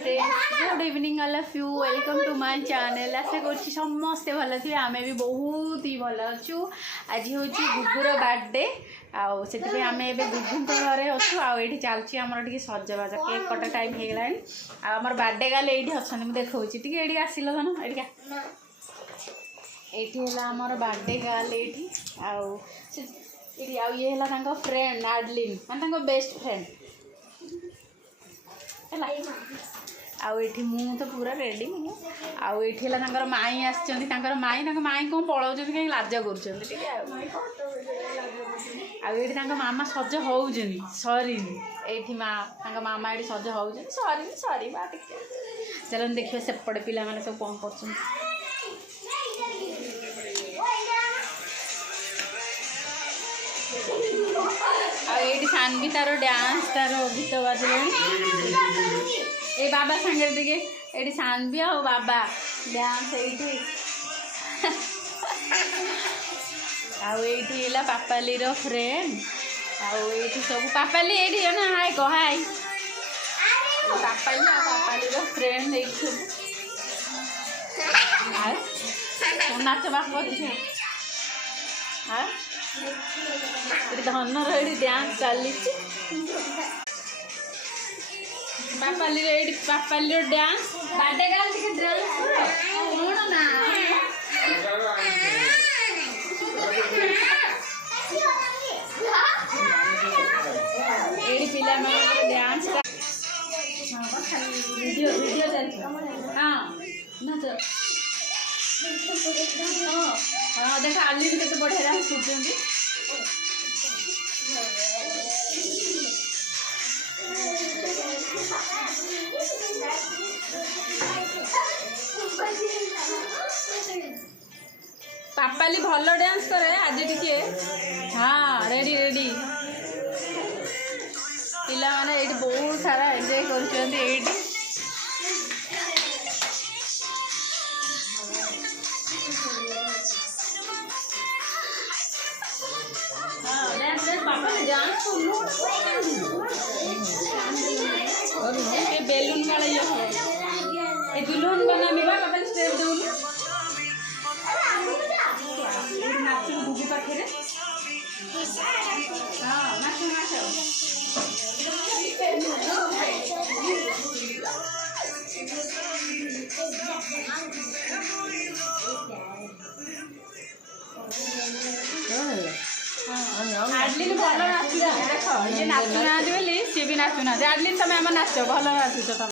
Friends good evening all of you welcome to my channel. आशा कर समस्ते भल थे आम भी बहुत ही भल अच्छु। आज हूँ गुगुर बर्थडे आए आम ए गुगुं घरे अच्छु आई चलती आमर टे सजबाज केक कटा टाइम हो गलानी आमर बर्थडे गाले ये अच्छा मुझे देखा टी आसिल धन ये आमर बर्थडे गाले ये है फ्रेंड आडलिन माने बेस्ट फ्रेंड आठी मु तो पूरा रेडी आठ माई आसर माई कौन पलाऊँ कहीं लाज कर मामा सज हो सरी ये मामा ये सज हो सरी सरी चलो देखिए सेपटे पिला मैंने सब कौन कर सानवी तार डांस तार गीत बाजल ए बाबा सांगे दिखे ये सानवी आ बाबा डांस ये पापाली फ्रेंड आई सब पापाली ये ना हाय कह हाय पापाली पापाली फ्रेंड ये सब नाच बाप हाँ धनर ये डांस चली पापाली डांस बाटे गाल डांस कौन ना ये पिला डांस वीडियो वीडियो हाँ नाच हाँ देख आलिन के बढ़िया डांस कर पापाली भल डांस करे आज टिके हाँ रेडी रेडी पिला माने ये बहुत सारा एंजॉय कर बेलून वाला ये दुल्हन बनाने पापा स्टेप दून नाच गुगु पाखे हाँ नाच नाच आडलिन भल नाचुरा देख ये नाचुना सी भी नाचुना आडलिन तुम आम नाच भल नाचुच तुम।